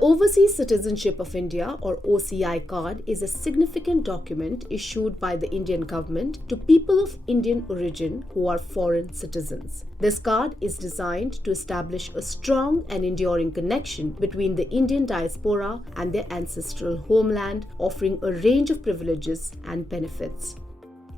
The Overseas Citizenship of India or OCI card is a significant document issued by the Indian government to people of Indian origin who are foreign citizens. This card is designed to establish a strong and enduring connection between the Indian diaspora and their ancestral homeland, offering a range of privileges and benefits.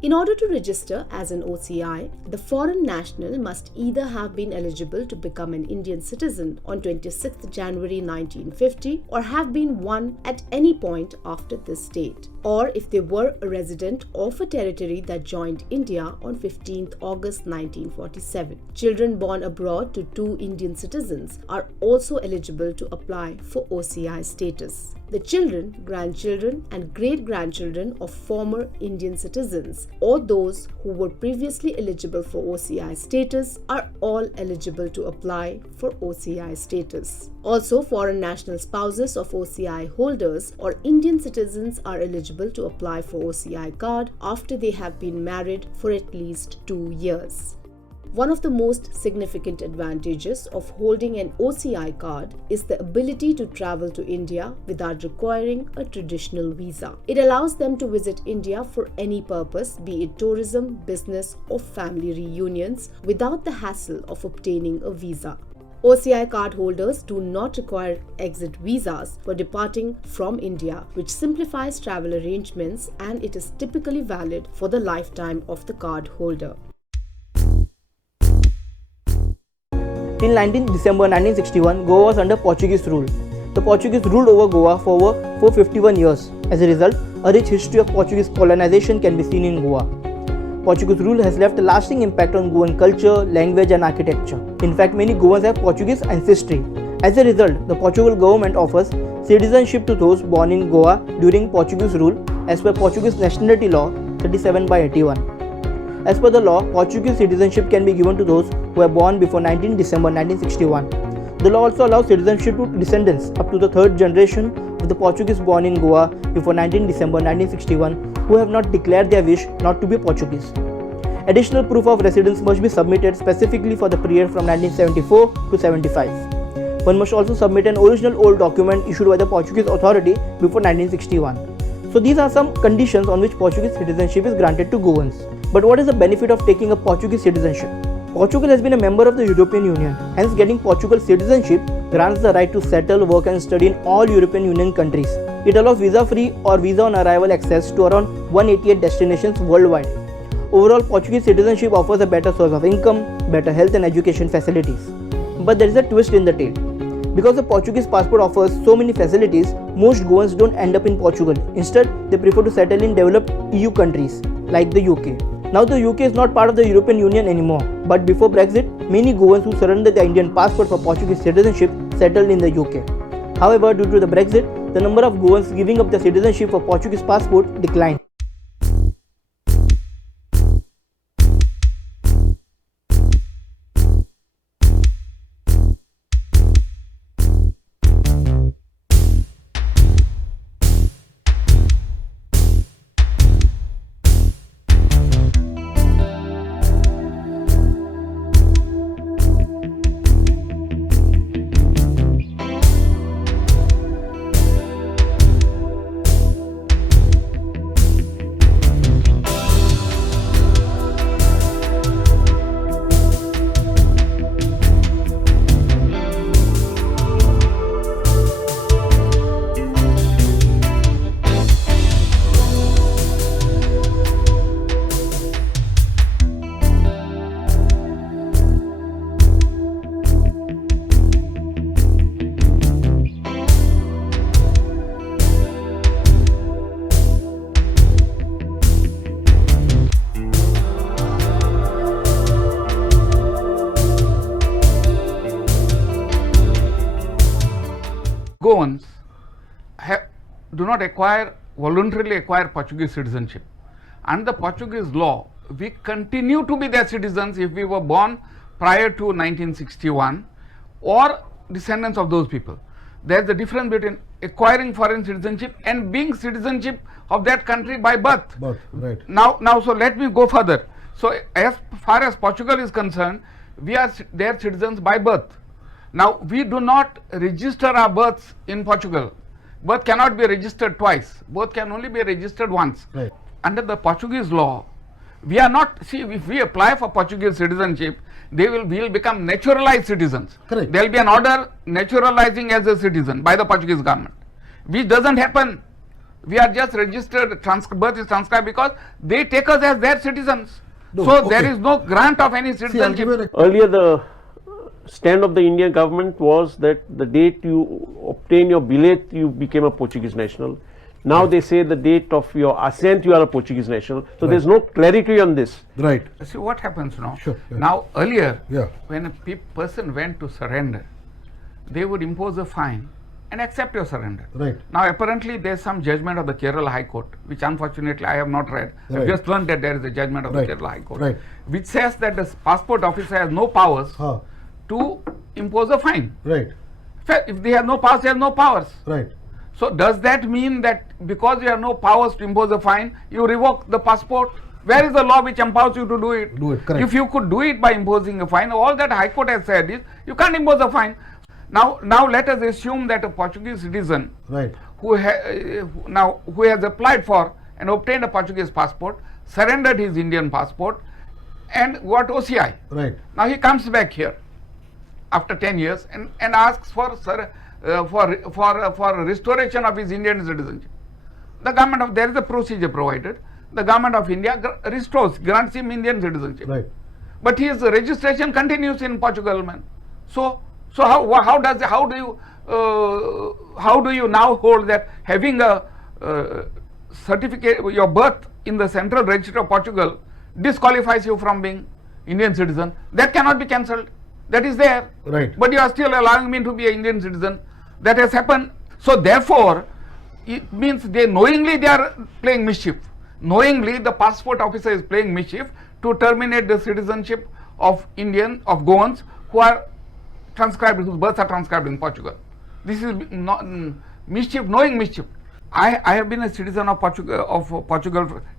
In order to register as an OCI, the foreign national must either have been eligible to become an Indian citizen on 26th January 1950 or have been one at any point after this date, or if they were a resident of a territory that joined India on 15th August 1947. Children born abroad to two Indian citizens are also eligible to apply for OCI status. The children, grandchildren and great-grandchildren of former Indian citizens or those who were previously eligible for OCI status are all eligible to apply for OCI status. Also, foreign national spouses of OCI holders or Indian citizens are eligible to apply for OCI card after they have been married for at least 2 years. One of the most significant advantages of holding an OCI card is the ability to travel to India without requiring a traditional visa. It allows them to visit India for any purpose, be it tourism, business, or family reunions, without the hassle of obtaining a visa. OCI card holders do not require exit visas for departing from India, which simplifies travel arrangements, and it is typically valid for the lifetime of the card holder. Till 19 December 1961, Goa was under Portuguese rule. The Portuguese ruled over Goa for over 451 years. As a result, a rich history of Portuguese colonization can be seen in Goa. Portuguese rule has left a lasting impact on Goan culture, language and architecture. In fact, many Goans have Portuguese ancestry. As a result, the Portugal government offers citizenship to those born in Goa during Portuguese rule as per Portuguese Nationality Law 37/81. As per the law, Portuguese citizenship can be given to those who were born before 19 December 1961. The law also allows citizenship to descendants up to the third generation of the Portuguese born in Goa before 19 December 1961 who have not declared their wish not to be Portuguese. Additional proof of residence must be submitted specifically for the period from 1974 to 75. One must also submit an original old document issued by the Portuguese authority before 1961. So these are some conditions on which Portuguese citizenship is granted to Goans. But what is the benefit of taking a Portuguese citizenship? Portugal has been a member of the European Union, hence getting Portugal citizenship grants the right to settle, work and study in all European Union countries. It allows visa-free or visa on arrival access to around 188 destinations worldwide. Overall, Portuguese citizenship offers a better source of income, better health and education facilities. But there is a twist in the tale. Because the Portuguese passport offers so many facilities, most Goans don't end up in Portugal. Instead, they prefer to settle in developed EU countries like the UK. Now the UK is not part of the European Union anymore, but before Brexit, many Goans who surrendered their Indian passport for Portuguese citizenship settled in the UK. However, due to the Brexit, the number of Goans giving up their citizenship for Portuguese passport declined. Goans do not voluntarily acquire Portuguese citizenship. Under the Portuguese law, we continue to be their citizens if we were born prior to 1961 or descendants of those people. There is a difference between acquiring foreign citizenship and being citizenship of that country by birth. Right. Now, so let me go further. So as far as Portugal is concerned, we are their citizens by birth. Now, we do not register our births in Portugal. Birth cannot be registered twice. Birth can only be registered once. Right. Under the Portuguese law, we are not, see, if we apply for Portuguese citizenship, we will become naturalized citizens. Correct. There will be an order naturalizing as a citizen by the Portuguese government, which doesn't happen. We are just registered, birth is transcribed because they take us as their citizens. No, so okay. there is no grant of any See, I'll citizenship. give you an Earlier, the stand of the Indian government was that the date you obtain your billet, you became a Portuguese national. Now they say the date of your ascent, you are a Portuguese national. So there's no clarity on this. Right. See what happens now? Sure, yeah. Now earlier, Yeah. when a person went to surrender, they would impose a fine and accept your surrender. Right. Now apparently there is some judgment of the Kerala High Court, which unfortunately I have not read. I have Right. just learned that there is a judgment of Right. the Kerala High Court, Right. which says that the passport officer has no powers Huh. to impose a fine. Right. If they have no powers, they have no powers. Right. So does that mean that because you have no powers to impose a fine, you revoke the passport? Where is the law which empowers you to do it? Do it, correct. If you could do it by imposing a fine, all that High Court has said is you can't impose a fine. Now let us assume that a Portuguese citizen Right. who has applied for and obtained a Portuguese passport, surrendered his Indian passport, and got OCI. Right. Now he comes back here after 10 years and asks for restoration of his Indian citizenship. The government of, there is a procedure provided. The government of India grants him Indian citizenship. Right. But his registration continues in Portugal, man. So how do you now hold that having a certificate, your birth in the central register of Portugal disqualifies you from being Indian citizen? That cannot be cancelled. That is there. Right. But you are still allowing me to be an Indian citizen. That has happened. So therefore, it means they are playing mischief. Knowingly, the passport officer is playing mischief to terminate the citizenship of Goans who are transcribed, whose births are transcribed in Portugal. This is not mischief, knowing mischief. I have been a citizen of Portugal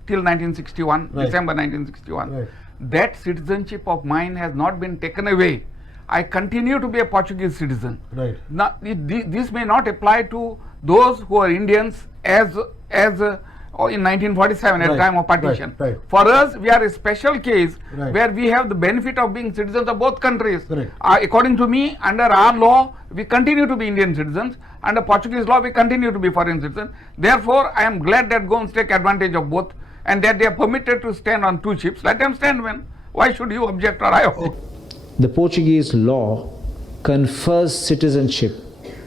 till 1961, Right. December 1961. Right. That citizenship of mine has not been taken away. I continue to be a Portuguese citizen. Right. Now, this may not apply to those who are Indians as in 1947 at the Right, time of partition. right, right. For us, we are a special case Right. where we have the benefit of being citizens of both countries. Correct. According to me, under our law, we continue to be Indian citizens. Under Portuguese law, we continue to be foreign citizens. Therefore, I am glad that Goans take advantage of both and that they are permitted to stand on two ships. Let them stand, man. Why should you object or I object? The Portuguese law confers citizenship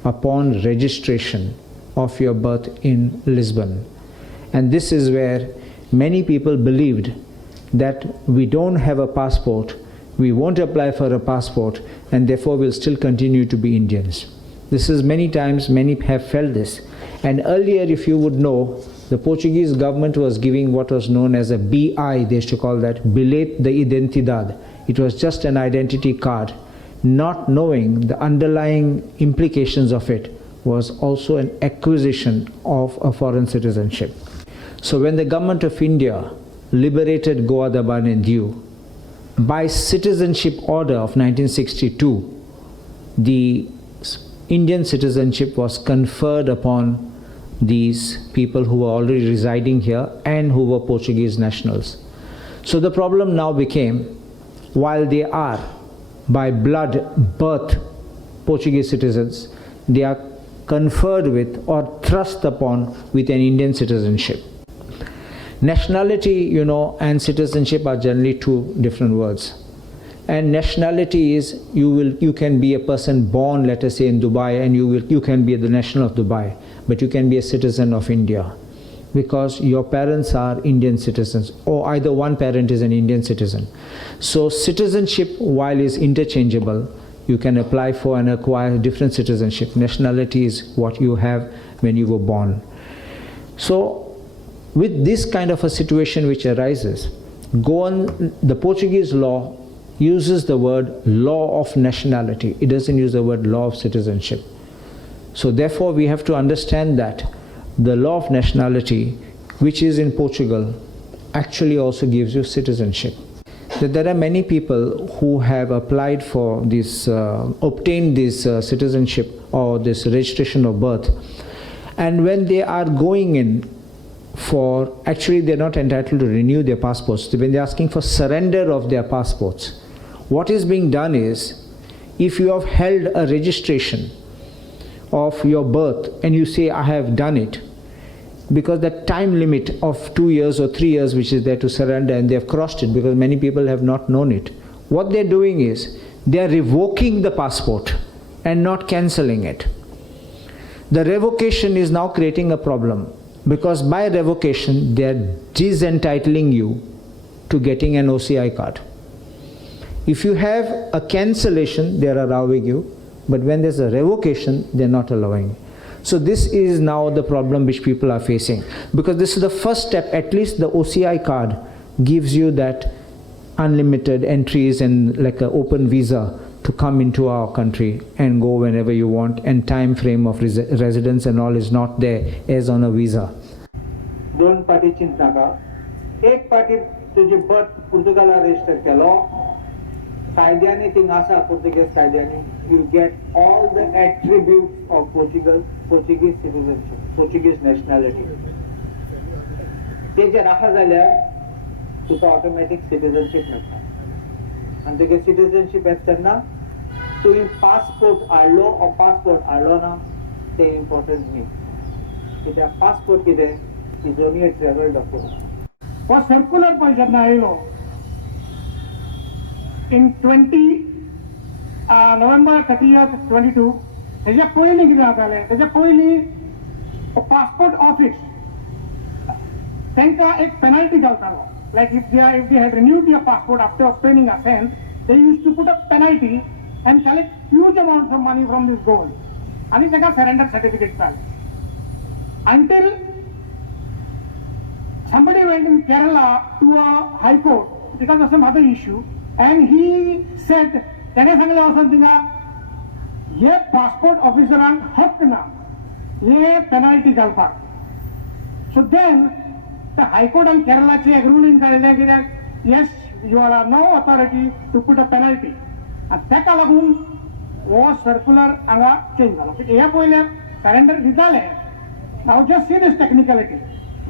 upon registration of your birth in Lisbon. And this is where many people believed that we don't have a passport, we won't apply for a passport, and therefore will still continue to be Indians. This is many times, many have felt this. And earlier, if you would know, the Portuguese government was giving what was known as a BI, they used to call that Bilhete de Identidade. It was just an identity card. Not knowing the underlying implications of it was also an acquisition of a foreign citizenship. So when the government of India liberated Goa, Daman and Diu, by citizenship order of 1962, the Indian citizenship was conferred upon these people who were already residing here and who were Portuguese nationals. So the problem now became, while they are by blood, birth Portuguese citizens, they are conferred with or thrust upon with an Indian citizenship. Nationality, and citizenship are generally two different words. And nationality is you can be a person born, let us say, in Dubai, and you can be the national of Dubai, but you can be a citizen of India because your parents are Indian citizens, or either one parent is an Indian citizen. So citizenship, while is interchangeable, you can apply for and acquire different citizenship. Nationality is what you have when you were born. So with this kind of a situation which arises, the Portuguese law uses the word law of nationality. It doesn't use the word law of citizenship. So therefore we have to understand that the law of nationality, which is in Portugal, actually also gives you citizenship. that there are many people who have applied for this, obtained this citizenship or this registration of birth, and when they are going in for, actually they're not entitled to renew their passports. When they're asking for surrender of their passports, what is being done is, if you have held a registration of your birth and you say, I have done it, because the time limit of 2 years or 3 years which is there to surrender, and they have crossed it because many people have not known it, what they're doing is they are revoking the passport and not cancelling it. The revocation is now creating a problem, because by revocation they are disentitling you to getting an OCI card. If you have a cancellation, they are allowing you, but when there's a revocation, they're not allowing. So this is now the problem which people are facing, because this is the first step. At least the OCI card gives you that unlimited entries and like an open visa to come into our country and go whenever you want, and time frame of residence and all is not there as on a visa. दोन party चिंतनाका, एक party तुझी birth पुर्तुगाला register केलो, कायद्यानी thing आसा Portuguese कायद्यानी, you get all the attributes of Portuguese citizenship, Portuguese nationality. ते जे राखा जाल्यार तुका automatic citizenship मेळटा. आनी तुगे सिटीजनशिप येतना तुवें पासपोर्ट हाडलो ओ पासपोर्ट हाडलो ना ते इम्पॉर्टंट न्ही. कित्याक पासपोर्ट कितें is only a travel document. वो सर्कुलर पर जब ना आयलो in 20 November 30th 22 तेजा पयली कितें जातालें, तेजा पयली पासपोर्ट ऑफिस तांकां एक penalty घालतालो. Like if they had renewed their passport after obtaining assent, they used to put a penalty and collect huge amounts of money from this gold. And they got surrender certificate. Until somebody went in Kerala to a high court because of some other issue, and he said, "Ye passport officer and hak na, ye penalty galpa." So then the High Court and Kerala che ruling that yes, you are no authority to put a penalty. And that alagun was circular anga change. Ye poile surrender ditale. Now just see this technicality.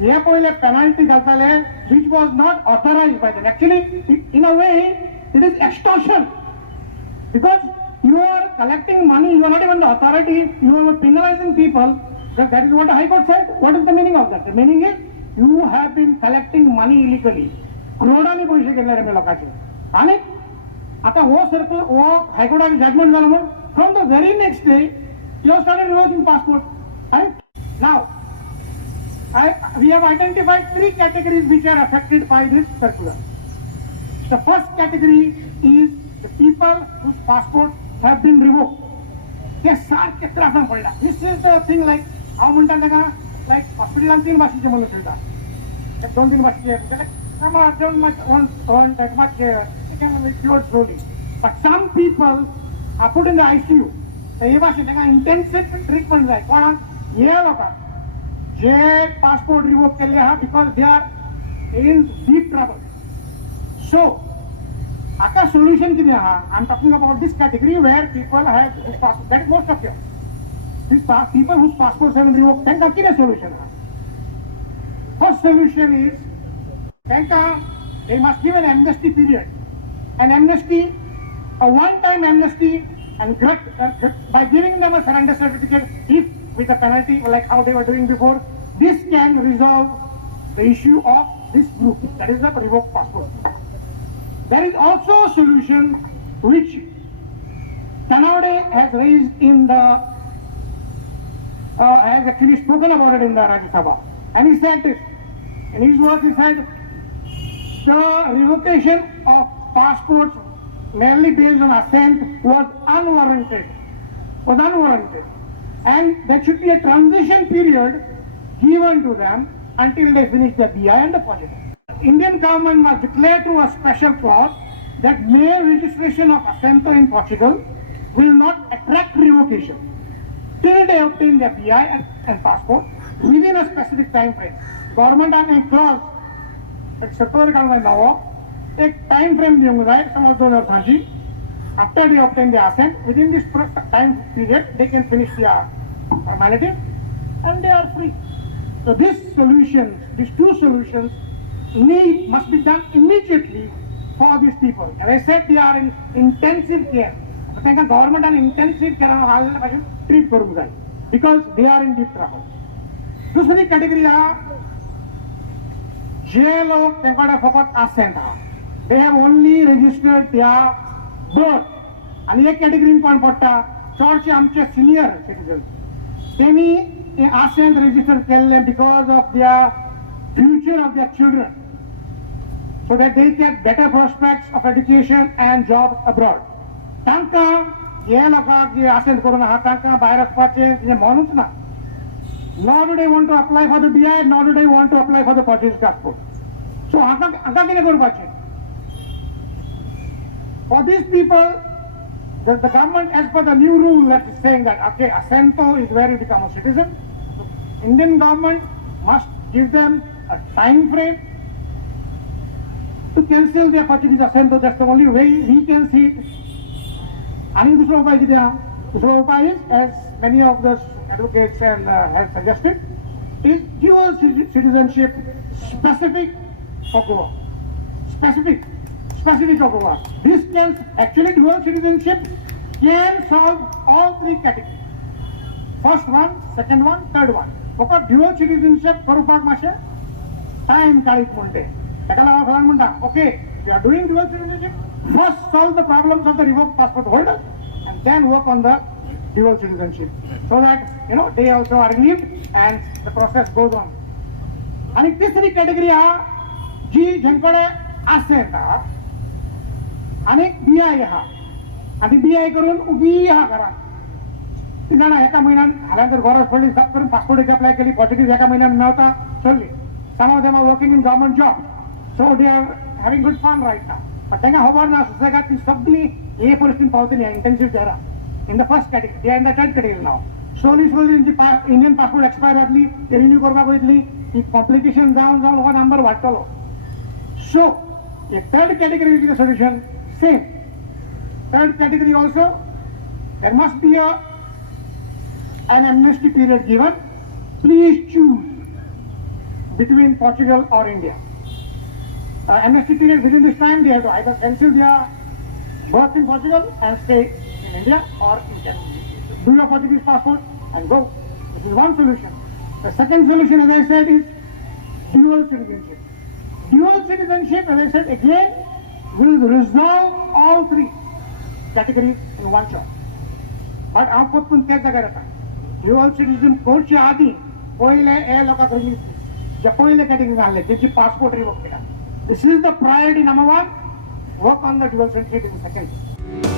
Ye poile penalty galtale, which was not authorized by them. Actually, in a way, it is extortion, because you are collecting money. You are not even the authority. You are penalizing people. Because that is what the High Court said. What is the meaning of that? The meaning is, you have been collecting money illegally. करोडांनी पैसे केले रे लोकांचे. आणि आता वो circle वो हायकोर्टाचे judgement झालं मग from the very next day you have started revoking passport. Right now we have identified 3 categories which are affected by this circular. The first category is the people whose passports have been revoked. Yes, सारखे त्रासान पडला. This is the thing, like हांव म्हणटा तेका like हॉस्पिटलान 3 भाशेचे मनीस वयता. 2-3 भाशेचे cured slowly. But some people are put in the ICU. हे भाशेन तेका intensive treatment जाय. कोणाक हे लोकांक जे passport revoke केले आहा because they are in deep trouble. So आता solution कितें आहा? I'm talking about this category where people have this passport. That is most of you. These people whose passports have been revoked, तांकां कितें solution आहा? First solution is they must give an amnesty period. An amnesty, a one-time amnesty, and by giving them a surrender certificate, if with a penalty like how they were doing before, this can resolve the issue of this group, that is the revoked passport. There is also a solution which Tanaude has raised in the, has actually spoken about it in the Rajya Sabha. And he said this, in his work he said, the revocation of passports merely based on assent was unwarranted. And there should be a transition period given to them until they finish the BI and the positive. Indian government must declare through a special clause that mere registration of assento in Portugal will not attract revocation till they obtain their BI and passport within a specific time frame. Government has a clause, like Secretary Government now, एक time frame दिवंक जाय समज 2 वर्सांची. After they obtain the assent, within this time period, they can finish their formality and they are free. So these two solutions must be done immediately for these people. As I said, they are in intensive care. तांकां गव्हर्नमेंटान intensive care पासून treat करूंक जाय because they are in deep trouble. दुसरी category आहा जे लोक तांकां फकत असेंट आहा, they have only registered their birth. आनी एक कॅटेगरीन कोण पडटा चडशे आमचे सिनियर सिटीजन, तेणी असेंट रजिस्टर केल्ले because of their future of their children, so that they get better prospects of education and jobs abroad. तांकां हे लोकांक जे असेंट करून आहा तांकां भायर वचपाचें कितें म्हणूच ना. Nor do they want to apply for the BI, nor do they want to apply for the Portuguese passport. So हाका कितें करपाचें? For these people, the government, as per the new rule that is saying that okay, assento is where you become a citizen. The Indian government must give them a time frame to cancel their Portuguese assento. That's the only way we can see it. आणि दुसरा उपाय किती आहे? दुसरा उपाय is, as many of the advocates and have suggested, is dual citizenship specific for Goa. Specific for Goa. This can actually, dual citizenship can solve all three categories. First one, second one, third one. फकत dual citizenship करूपाक मातशें time काडीत म्हणटे. ताका लागून फलान म्हणटा okay, we are doing dual citizenship. First solve the problems of the revoked passport holder and then work on the dual citizenship so that they also are relieved and the process goes on. आणि तिसरी category आहा जी जेंकडे ascent आहा आणि BI आहा आणि BI करून उबी आहा घरान. ती जाणा एका म्हयन्यान हाल्यान जर गरज पडली सब करून पासपोर्ट अप्लाय केली, पोर्टुगीज एका म्हयन्यान मेळता चल्ली. Some of them are working in government job, so they are having good fun right now. But तांकां खबर ना सुसेगाद ती सगळी हे परिस्थितीन पावतली इंटेन्सिव्ह केअरा in the first category. They are in the third category नाव. स्लोली इंडियन पासपोर्ट एक्सपायर जातली, ते रिन्यू करपाक वयतली, ही कॉम्प्लिकेशन जावन हो नंबर वाडटलो. So third category is the solution same. Third category also there must be an amnesty period given. Please choose between Portugal or India. Amnesty period within this time they have to either cancel their birth in Portugal and stay in India, or you can do your Portuguese passport and go. This is one solution. The second solution, as I said, is dual citizenship. Dual citizenship, as I said again, will resolve all three categories in one shot. But हांव परतून तेच जाग्यार येता. Dual citizen कोणच्या आदी पयले हे लोकांक जे पयले कॅटेगरीन आहले तेची पासपोर्ट रिवोक केला. This is the priority number one. Work on the dual citizenship in second.